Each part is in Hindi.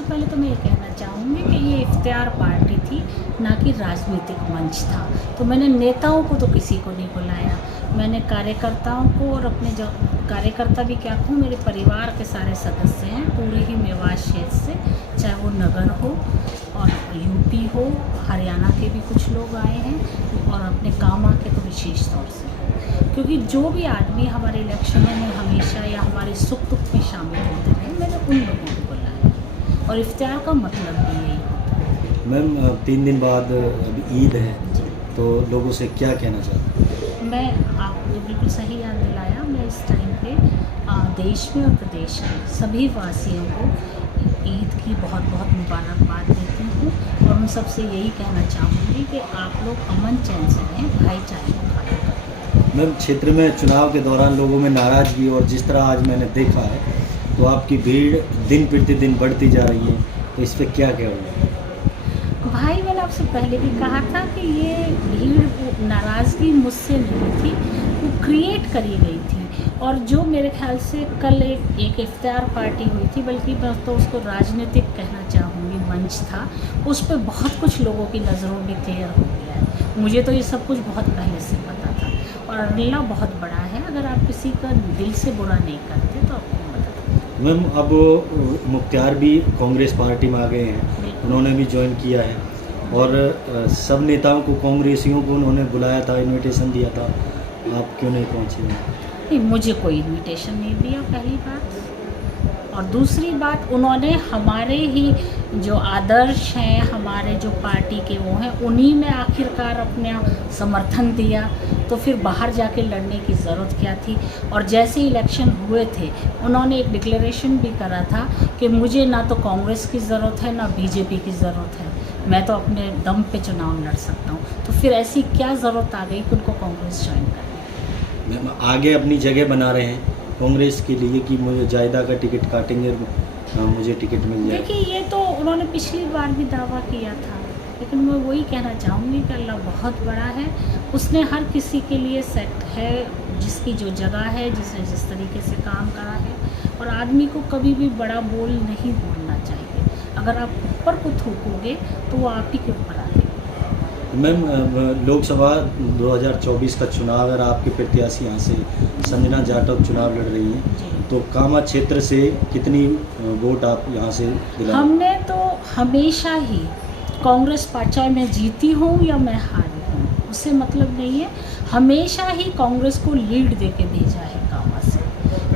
सबसे पहले तो मैं ये कहना चाहूँगी कि ये इख्तियार पार्टी थी, ना कि राजनीतिक मंच था। तो मैंने नेताओं को तो किसी को नहीं बुलाया, मैंने कार्यकर्ताओं को और अपने जो कार्यकर्ता भी क्या कहूँ, मेरे परिवार के सारे सदस्य हैं पूरे ही मेवात क्षेत्र से, चाहे वो नगर हो और यूपी हो, हरियाणा के भी कुछ लोग आए हैं और अपने कामा के तो विशेष तौर से, क्योंकि जो भी आदमी हमारे इलेक्शनों में हमेशा या हमारे सुख दुख में शामिल होते रहे, मैंने उन लोगों को बुलाया और इफ्तियार का मतलब भी यही होता है। मैम 3 दिन बाद अभी ईद है, तो लोगों से क्या कहना चाहते हैं? मैं आपने बिल्कुल सही याद दिलाया। मैं इस टाइम पे देश में और प्रदेश में सभी वासियों को ईद की बहुत बहुत मुबारकबाद देती हूँ और उन सबसे यही कहना चाहूँगी कि आप लोग अमन चैन से रहें, भाईचारे को कायम करें। मैम क्षेत्र में चुनाव के दौरान लोगों में नाराज़गी और जिस तरह आज मैंने देखा है, तो आपकी भीड़ दिन प्रतिदिन बढ़ती जा रही है, तो इस पर क्या कहोगे? भाई मैंने आपसे पहले भी कहा था कि ये भीड़ नाराज़गी मुझसे नहीं थी, वो क्रिएट करी गई थी। और जो मेरे ख्याल से कल एक इफ्तियार पार्टी हुई थी, बल्कि मैं तो उसको राजनीतिक कहना चाहूँगी, मंच था, उस पर बहुत कुछ लोगों की नज़रों में क्लियर हो गया है। मुझे तो ये सब कुछ बहुत पहले से पता था और अल्लाह बहुत बड़ा है, अगर आप किसी का दिल से बुरा नहीं करते तो आपको मदद। मैम अब मुख्तार भी कांग्रेस पार्टी में आ गए हैं, उन्होंने भी ज्वाइन किया है और सब नेताओं को, कांग्रेसियों को उन्होंने बुलाया था, इनविटेशन दिया था, आप क्यों नहीं पहुँचे? नहीं, मुझे कोई इनविटेशन नहीं दिया, पहली बात। और दूसरी बात, उन्होंने हमारे ही जो आदर्श हैं, हमारे जो पार्टी के वो हैं, उन्हीं में आखिरकार अपना समर्थन दिया, तो फिर बाहर जाके लड़ने की ज़रूरत क्या थी। और जैसे इलेक्शन हुए थे, उन्होंने एक डिक्लेरेशन भी करा था कि मुझे ना तो कांग्रेस की ज़रूरत है ना बीजेपी की ज़रूरत है, मैं तो अपने दम पे चुनाव लड़ सकता हूँ। तो फिर ऐसी क्या ज़रूरत आ गई कि उनको कांग्रेस ज्वाइन करनी। मैम आगे अपनी जगह बना रहे हैं कांग्रेस के लिए कि मुझे जायदा का टिकट काटेंगे, मुझे टिकट मिल जाए? देखिए, ये तो उन्होंने पिछली बार भी दावा किया था, लेकिन मैं वही कहना चाहूँगी कि अल्लाह बहुत बड़ा है, उसने हर किसी के लिए सेट है, जिसकी जो जगह है, जिसने जिस तरीके से काम करा है। और आदमी को कभी भी बड़ा बोल नहीं बोलना चाहिए, अगर आप ऊपर को थूकोगे तो वो आप ही के ऊपर आ जाएगा। मैम लोकसभा 2024 का चुनाव, अगर आपके प्रत्याशी यहाँ से संजना जाटव चुनाव लड़ रही हैं, तो कामा क्षेत्र से कितनी वोट आप यहाँ से दिलाएं? हमने तो हमेशा ही कांग्रेस पार्टी, चाहे मैं जीती हूँ या मैं हारी हूँ, उससे मतलब नहीं है, हमेशा ही कांग्रेस को लीड देके भेजा है कामा से।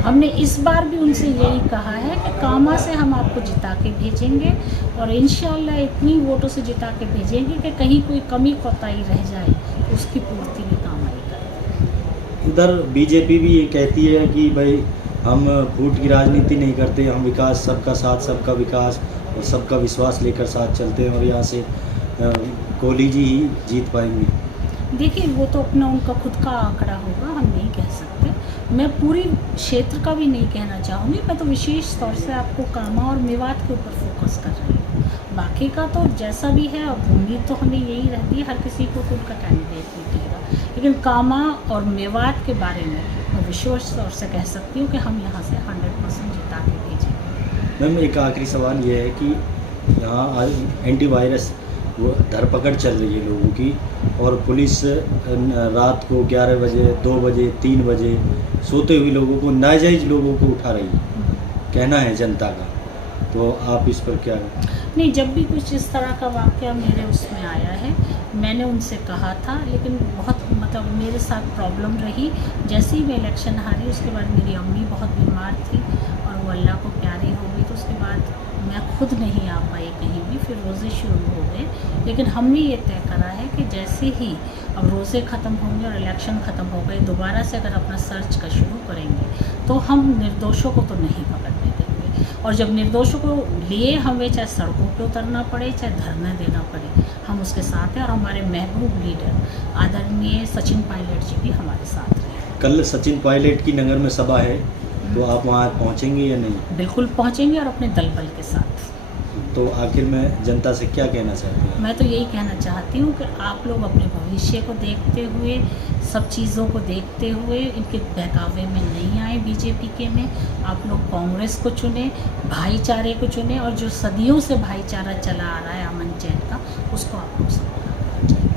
हमने इस बार भी उनसे यही कहा है कि कामा से हम आपको जिता के भेजेंगे और इंशाल्लाह इतनी वोटों से जिता के भेजेंगे कि कहीं कोई कमी कोताही रह जाए तो उसकी पूर्ति भी कामा ही करें। उधर बीजेपी भी ये कहती है कि भाई हम फूट की राजनीति नहीं करते, हम विकास, सबका साथ सबका विकास और सबका विश्वास लेकर साथ चलते हैं और यहाँ से कोहली जी ही जीत पाएंगे। देखिए, वो तो अपना उनका खुद का आंकड़ा होगा, हम नहीं कह सकते। मैं पूरी क्षेत्र का भी नहीं कहना चाहूँगी, मैं तो विशेष तौर से आपको कामा और मेवात के ऊपर फोकस कर रही हूँ। बाकी का तो जैसा भी है, अब उम्मीद तो हमें यही रहती है, हर किसी को तो उनका कैंडिडेट मिलेगा, लेकिन कामा और मेवात के बारे में मैं विशेष तौर से कह सकती हूँ कि हम यहाँ से 100% जिता के भेजेंगे। मैम एक आखिरी सवाल ये है कि यहाँ एंटीवायरस वो धरपकड़ चल रही है लोगों की, और पुलिस रात को 11 बजे, 2 बजे, 3 बजे सोते हुए लोगों को, नाजायज़ लोगों को उठा रही है, कहना है जनता का, तो आप इस पर क्या? नहीं, जब भी कुछ इस तरह का वाक़या मेरे उसमें आया है, मैंने उनसे कहा था, लेकिन बहुत मतलब मेरे साथ प्रॉब्लम रही। जैसे ही मैं इलेक्शन हारी, उसके बाद मेरी अम्मी बहुत बीमार थी और वो अल्लाह को प्यारी हो गई, तो उसके बाद मैं खुद नहीं आ पाई कहीं भी, फिर रोज़े शुरू हो गए। लेकिन हमने ये तय करा है कि जैसे ही अब रोज़े ख़त्म होंगे और इलेक्शन ख़त्म हो गए, दोबारा से अगर अपना सर्च का शुरू करेंगे तो हम निर्दोषों को तो नहीं पकड़ने देंगे। और जब निर्दोषों को लिए हमें चाहे सड़कों पे उतरना पड़े, चाहे धरना देना पड़े, हम उसके साथ हैं। और हमारे महबूब लीडर आदरणीय सचिन पायलट जी भी हमारे साथ हैं। कल सचिन पायलट की नगर में सभा है, तो आप वहाँ पहुँचेंगे या नहीं? बिल्कुल पहुँचेंगे, और अपने दल बल के साथ। तो आखिर में जनता से क्या कहना चाहते हैं? मैं तो यही कहना चाहती हूँ कि आप लोग अपने भविष्य को देखते हुए सब चीज़ों को देखते हुए इनके बहकावे में नहीं आए बीजेपी के में। आप लोग कांग्रेस को चुने, भाईचारे को चुने, और जो सदियों से भाईचारा चला आ रहा है अमन चैन का, उसको आप लोग सपोर्ट करना चाहिए।